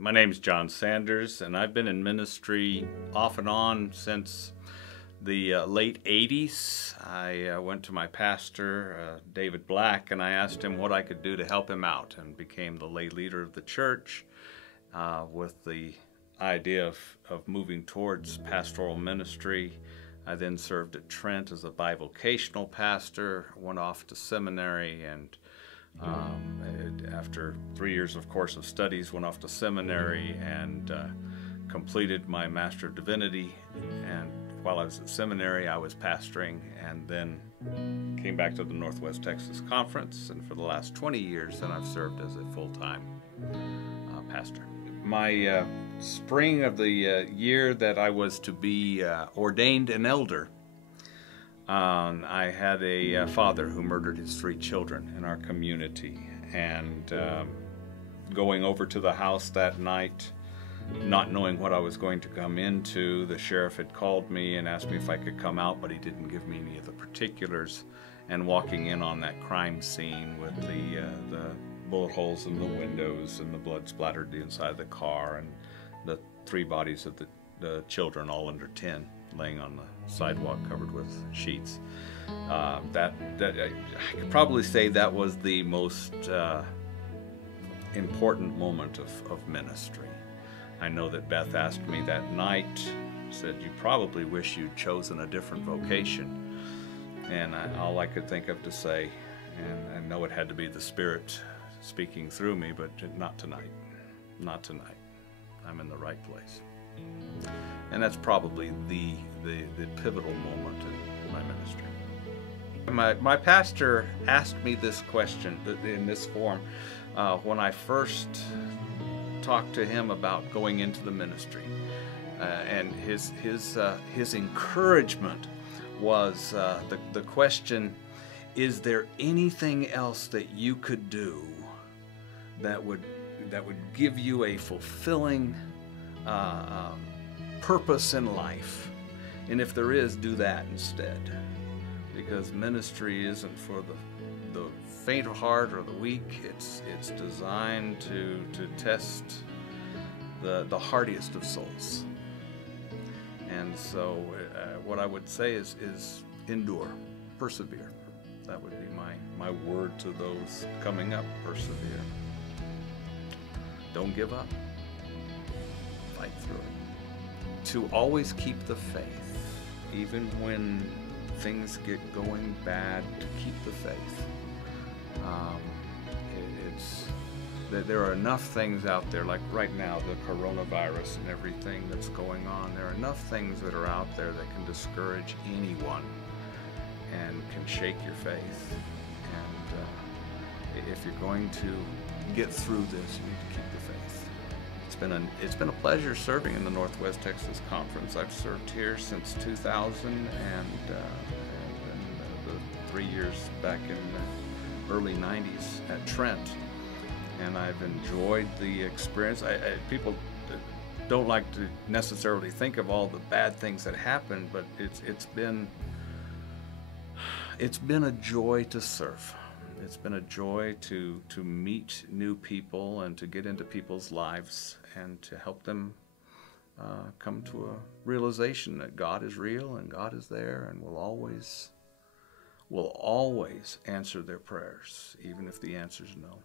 My name's John Sanders, and I've been in ministry off and on since the late 80s. I went to my pastor, David Black, and I asked him what I could do to help him out, and became the lay leader of the church with the idea of moving towards pastoral ministry. I then served at Trent as a bivocational pastor, went off to seminary, and after 3 years of course of studies, went off to seminary and completed my Master of Divinity. And while I was at seminary, I was pastoring, and then came back to the Northwest Texas Conference, and for the last 20 years then I've served as a full-time pastor. My spring of the year that I was to be ordained an elder, I had a father who murdered his 3 children in our community, and going over to the house that night, not knowing what I was going to come into, the sheriff had called me and asked me if I could come out, but he didn't give me any of the particulars. And walking in on that crime scene with the bullet holes in the windows and the blood splattered the inside of the car, and the 3 bodies of the children, all under 10, laying on the sidewalk covered with sheets. I could probably say that was the most important moment of ministry. I know that Beth asked me that night, said, "You probably wish you'd chosen a different vocation." And all I could think of to say, and I know it had to be the Spirit speaking through me, but not tonight. Not tonight. I'm in the right place. And that's probably the pivotal moment in my ministry. My pastor asked me this question in this form when I first talked to him about going into the ministry, and his encouragement was the question: is there anything else that you could do that would give you a fulfilling purpose in life? And if there is, do that instead, because ministry isn't for the faint of heart or the weak. It's designed to test the hardiest of souls. And so what I would say is endure, persevere. That would be my word to those coming up. Persevere. Don't give up. Fight through it. To always keep the faith, even when things get going bad, to keep the faith. There are enough things out there, like right now, the coronavirus and everything that's going on. There are enough things that are out there that can discourage anyone and can shake your faith. And if you're going to get through this, you need to keep the faith. It's been a pleasure serving in the Northwest Texas Conference. I've served here since 2000, and the 3 years back in the early 90s at Trent. And I've enjoyed the experience. People don't like to necessarily think of all the bad things that happened, but it's been a joy to serve. It's been a joy to meet new people and to get into people's lives and to help them come to a realization that God is real and God is there and will always answer their prayers, even if the answer is no.